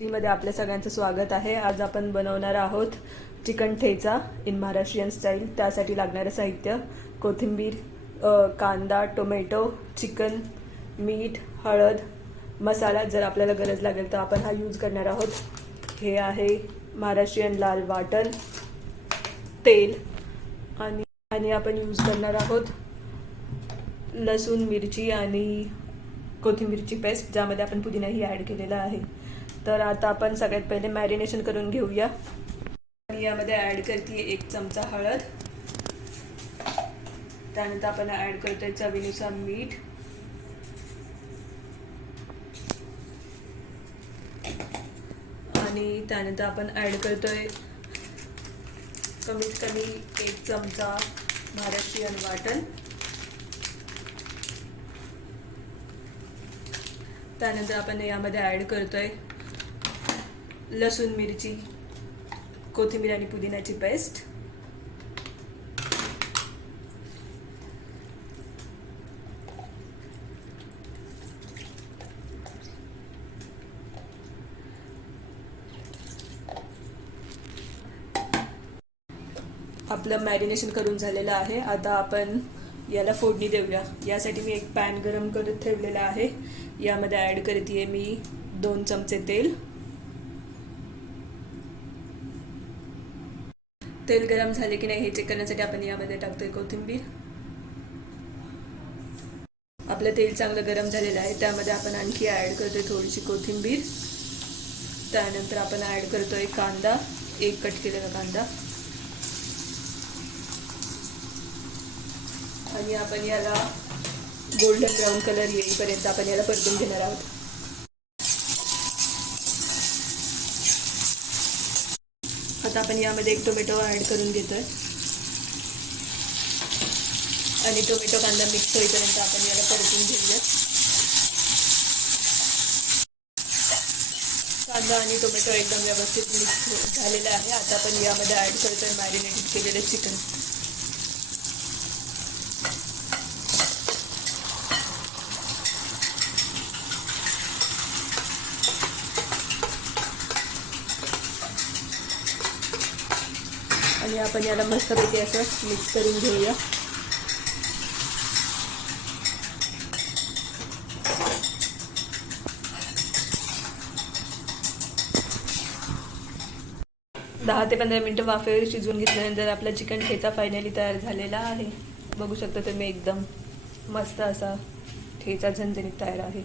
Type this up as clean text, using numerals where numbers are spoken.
मध्ये आपल्या सगळ्यांचं स्वागत आहे। आज आपण बनवणार आहोत chicken thecha in Maharashtrian style. त्यासाठी लागणारे साहित्य कोथिंबीर, कांदा, टोमॅटो, चिकन, मीठ, हळद, मसाला जर आपल्याला गरज लागेल तर आपण हा यूज करणार आहोत। हे आहे महाराष्ट्रीयन लाल वाटण, तेल आणि आपण यूज करणार आहोत लसूण, मिरची आणि कोथिंबीरची पेस्ट, ज्यामध्ये आपण पुदिनाही ॲड केलेला आहे। तर आता आपण सगळ्यात पहिले मॅरिनेशन करून घेऊया। यामध्ये ॲड करते 1 चमचा हळद, त्यानंतर आपण ॲड करतोय चवीनुसार मीठ, आणि त्यानंतर आपण ॲड करतोय कमीत कमी 1 चमचा महाराष्ट्रीयन वाटण। त्यानंतर आपण यामध्ये ॲड करतोय लसूण, मिरची, कोथिंबीर आणि पुदिन्याची पेस्ट। आपलं मॅरिनेशन करून झालेलं आहे। आता आपण याला फोडणी देऊया। यासाठी मी एक पॅन गरम करत ठेवलेला आहे। यामध्ये ॲड करते मी 2 चमचे तेल। तेल गरम झाले की नाही हे चेक करण्यासाठी आपण यामध्ये टाकतोय कोथिंबीर। आपलं तेल चांगलं गरम झालेलं आहे। त्यामध्ये आपण आणखी ॲड करतोय थोडीशी कोथिंबीर। त्यानंतर आपण ॲड करतोय कांदा, 1 कट केलेला कांदा, आणि आपण याला गोल्डन ब्राऊन कलर येईपर्यंत आपण याला परतून घेणार आहोत। आता आपण यामध्ये 1 टोमॅटो ॲड करून घेतोय आणि टोमॅटो कांदा मिक्स होईपर्यंत आपण याला परतून घेऊया। कांदा आणि टोमॅटो एकदम व्यवस्थित मिक्स झालेला आहे। आता आपण यामध्ये ॲड करतोय मॅरिनेटेड केलेले चिकन। आणि आपण याला मस्तपैकी असं मिक्स करून घेऊया। दहा ते 15 मिनिटं वाफेवर शिजवून घेतल्यानंतर आपला चिकन ठेचा फायनली तयार झालेला आहे। बघू शकता तुम्ही, एकदम मस्त असा ठेचा झणझणीत तयार आहे।